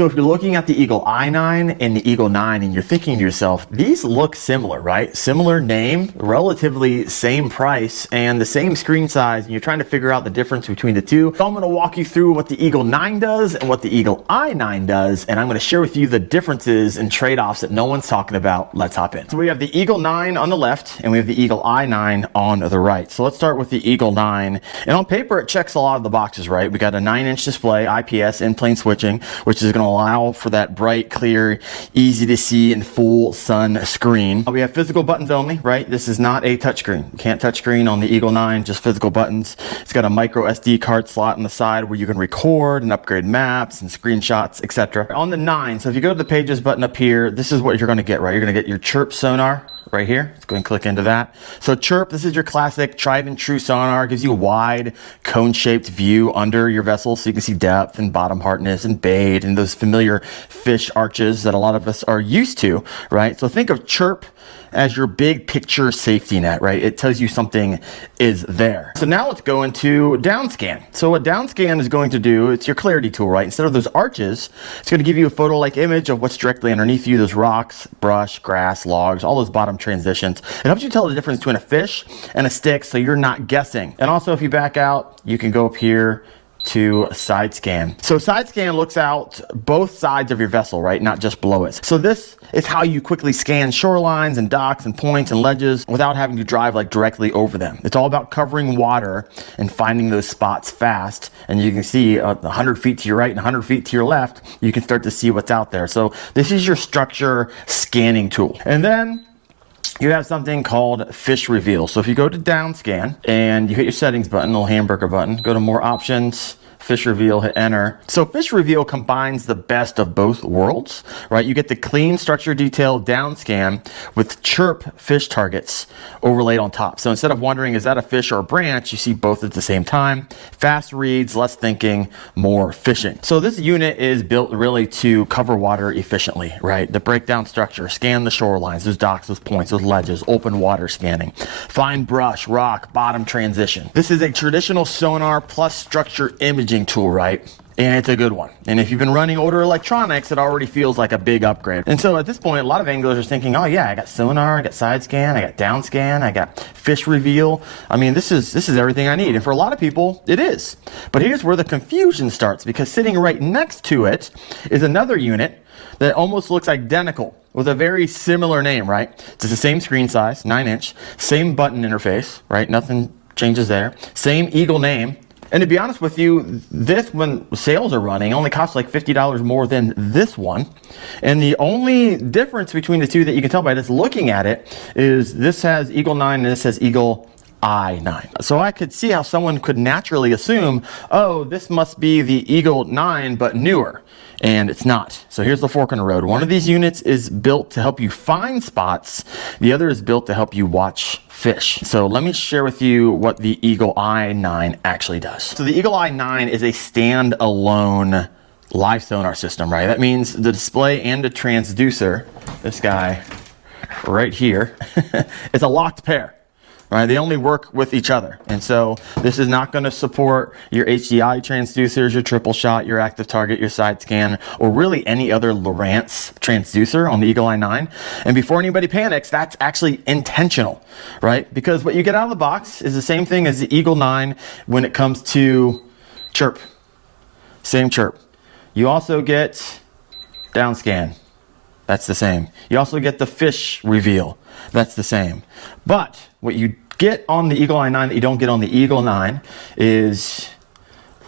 So if you're looking at the Eagle Eye 9 and the Eagle 9 and you're thinking to yourself, these look similar, right? Similar name, relatively same price, and the same screen size, and you're trying to figure out the difference between the two. So I'm gonna walk you through what the Eagle 9 does and what the Eagle Eye 9 does, and I'm gonna share with you the differences and trade-offs that no one's talking about. Let's hop in. So we have the Eagle 9 on the left, and we have the Eagle Eye 9 on the right. So let's start with the Eagle 9. And on paper, it checks a lot of the boxes, right? We got a 9-inch display, IPS, in-plane switching, which is gonna allow for that bright, clear, easy to see and full sun screen. We have physical buttons only, right? This is not a touchscreen. You can't touchscreen on the Eagle 9, just physical buttons. It's got a micro SD card slot on the side where you can record and upgrade maps and screenshots, etc. On the 9, so if you go to the Pages button up here, this is what you're gonna get, right? You're gonna get your CHIRP sonar right here. Let's go and click into that. So CHIRP, this is your classic tried and true sonar. It gives you a wide cone-shaped view under your vessel so you can see depth and bottom hardness and bait and those familiar fish arches that a lot of us are used to, right? So think of CHIRP as your big picture safety net, right? It tells you something is there. So now let's go into DownScan. So what DownScan is going to do, it's your clarity tool, right? Instead of those arches, it's going to give you a photo-like image of what's directly underneath you, those rocks, brush, grass, logs, all those bottom transitions. It helps you tell the difference between a fish and a stick so you're not guessing. And also if you back out, you can go up here to SideScan. So SideScan looks out both sides of your vessel, right? Not just below it. So this is how you quickly scan shorelines and docks and points and ledges without having to drive like directly over them. It's all about covering water and finding those spots fast. And you can see 100 feet to your right and 100 feet to your left, you can start to see what's out there. So this is your structure scanning tool. And then you have something called Fish Reveal. So if you go to DownScan and you hit your settings button, little hamburger button, go to more options, Fish Reveal, hit enter. So Fish Reveal combines the best of both worlds, right? You get the clean structure detail DownScan with CHIRP fish targets overlaid on top. So instead of wondering, is that a fish or a branch, you see both at the same time. Fast reads, less thinking, more fishing. So this unit is built really to cover water efficiently, right? The breakdown structure, scan the shorelines, those docks, those points, those ledges, open water scanning, find brush, rock, bottom transition. This is a traditional sonar plus structure imaging tool, right? And it's a good one. And if you've been running older electronics, it already feels like a big upgrade. And so at this point, a lot of anglers are thinking, oh yeah, I got sonar, I got SideScan, I got DownScan, I got Fish Reveal. I mean, this is everything I need. And for a lot of people, it is. But here's where the confusion starts, because sitting right next to it is another unit that almost looks identical with a very similar name, right? It's the same screen size, 9-inch, same button interface, right? Nothing changes there. Same Eagle name. And to be honest with you, this, when sales are running, only costs like $50 more than this one. And the only difference between the two that you can tell by just looking at it is this has Eagle 9 and this has Eagle Eye 9. So I could see how someone could naturally assume, oh, this must be the Eagle 9, but newer. And it's not. So here's the fork in the road. One of these units is built to help you find spots. The other is built to help you watch fish. So let me share with you what the Eagle Eye 9 actually does. So the Eagle Eye 9 is a standalone live sonar system, right? That means the display and the transducer, this guy right here, is a locked pair. Right, they only work with each other. And so this is not going to support your HDI transducers, your triple shot, your active target, your SideScan, or really any other Lowrance transducer on the Eagle Eye 9. And before anybody panics, that's actually intentional, right? Because what you get out of the box is the same thing as the Eagle 9 when it comes to CHIRP. Same CHIRP. You also get DownScan. That's the same. You also get the Fish Reveal. That's the same. But what you get on the Eagle Eye 9 that you don't get on the Eagle 9 is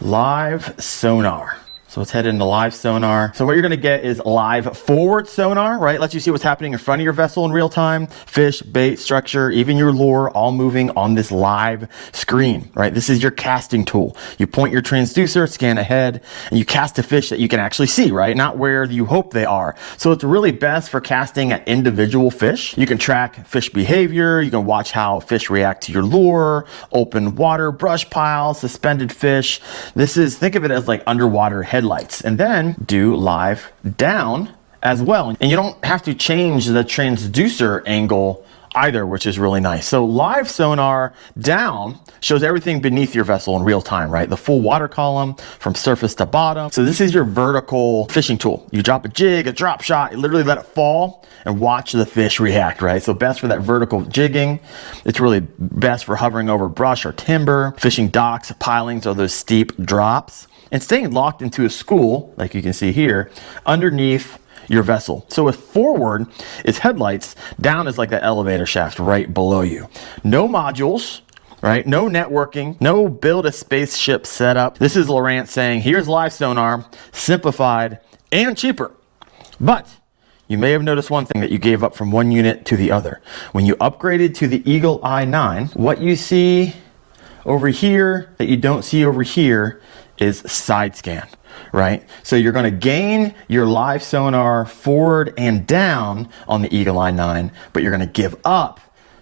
live sonar. So let's head into live sonar. So what you're gonna get is live forward sonar, right? Lets you see what's happening in front of your vessel in real time. Fish, bait, structure, even your lure, all moving on this live screen, right? This is your casting tool. You point your transducer, scan ahead, and you cast a fish that you can actually see, right? Not where you hope they are. So it's really best for casting at individual fish. You can track fish behavior. You can watch how fish react to your lure, open water, brush piles, suspended fish. This is, think of it as like underwater headlights, and then do live down as well. And you don't have to change the transducer angle either, which is really nice. So live sonar down shows everything beneath your vessel in real time, right? The full water column from surface to bottom. So this is your vertical fishing tool. You drop a jig, a drop shot, you literally let it fall and watch the fish react, right? So best for that vertical jigging. It's really best for hovering over brush or timber, fishing docks, pilings, or those steep drops, and staying locked into a school, like you can see here, underneath your vessel. So with forward is headlights, down is like that elevator shaft right below you. No modules, right? No networking, no build a spaceship setup. This is Lowrance saying, here's live sonar, simplified and cheaper. But you may have noticed one thing that you gave up from one unit to the other. When you upgraded to the Eagle Eye 9, what you see over here that you don't see over here is SideScan, right? So you're going to gain your live sonar forward and down on the Eagle Eye 9, but you're going to give up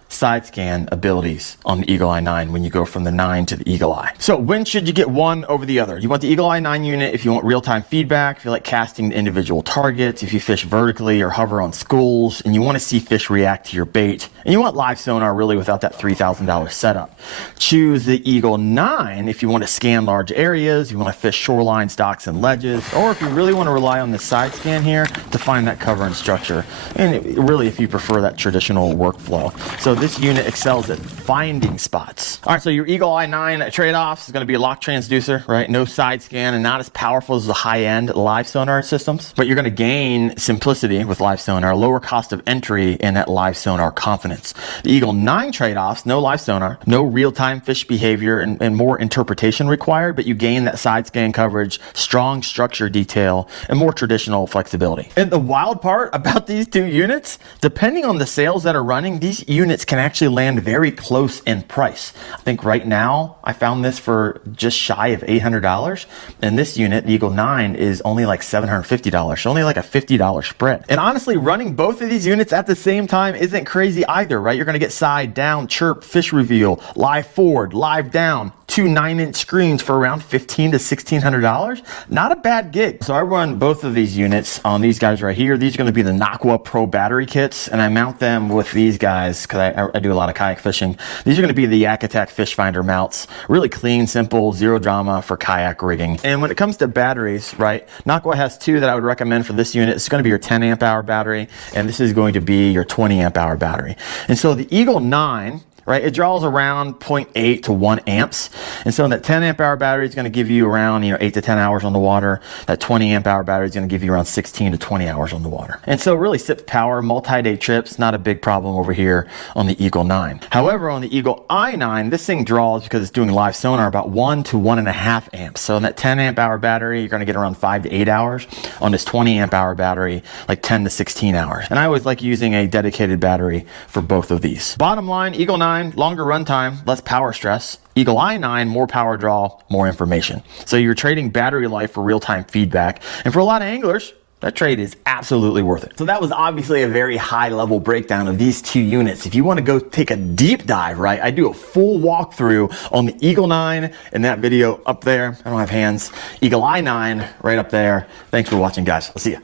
SideScan abilities on the Eagle Eye 9 when you go from the 9 to the Eagle Eye. So when should you get one over the other? You want the Eagle Eye 9 unit if you want real-time feedback, if you like casting individual targets, if you fish vertically or hover on schools, and you want to see fish react to your bait, and you want live sonar really without that $3,000 setup. Choose the Eagle 9 if you want to scan large areas, you want to fish shorelines, docks, and ledges, or if you really want to rely on the SideScan here to find that cover and structure, and really if you prefer that traditional workflow. So this unit excels at finding spots. All right, so your Eagle Eye 9 Tradeoffs is going to be a lock transducer, right? No side scan and not as powerful as the high-end live sonar systems, but you're going to gain simplicity with live sonar, lower cost of entry, and that live sonar confidence. The Eagle 9 Tradeoffs, no live sonar, no real-time fish behavior, and more interpretation required, but you gain that side scan coverage, strong structure detail, and more traditional flexibility. And the wild part about these two units, depending on the sales that are running, these units can actually land very close in price. I think right now I found this for just shy of $800, and this unit, the Eagle 9, is only like $750, so only like a $50 spread. And honestly, running both of these units at the same time isn't crazy either, right? You're gonna get side, down, chirp, fish reveal, live forward, live down, two 9-inch screens for around $1,500 to $1,600. Not a bad gig. So I run both of these units on these guys right here. These are gonna be the Naqua Pro battery kits, and I mount them with these guys because I do a lot of kayak fishing. These are gonna be the Yak Attack Fish Finder mounts. Really clean, simple, zero drama for kayak rigging. And when it comes to batteries, right, Naqua has two that I would recommend for this unit. It's gonna be your 10 amp hour battery, and this is going to be your 20 amp hour battery. And so the Eagle 9, right, it draws around 0.8 to 1 amps. And so that 10 amp hour battery is going to give you around 8 to 10 hours on the water. That 20 amp hour battery is going to give you around 16 to 20 hours on the water. And so really sips power, multi-day trips, not a big problem over here on the Eagle 9. However, on the Eagle Eye 9, this thing draws, because it's doing live sonar, about 1 to 1.5 amps. So in that 10 amp hour battery, you're going to get around 5 to 8 hours. On this 20 amp hour battery, like 10 to 16 hours. And I always like using a dedicated battery for both of these. Bottom line, Eagle 9, longer runtime, less power stress. Eagle Eye 9, more power draw, more information. So you're trading battery life for real-time feedback. And for a lot of anglers, that trade is absolutely worth it. So that was obviously a very high-level breakdown of these two units. If you want to go take a deep dive, right, I do a full walkthrough on the Eagle 9 in that video up there. I don't have hands. Eagle Eye 9 right up there. Thanks for watching, guys. I'll see you.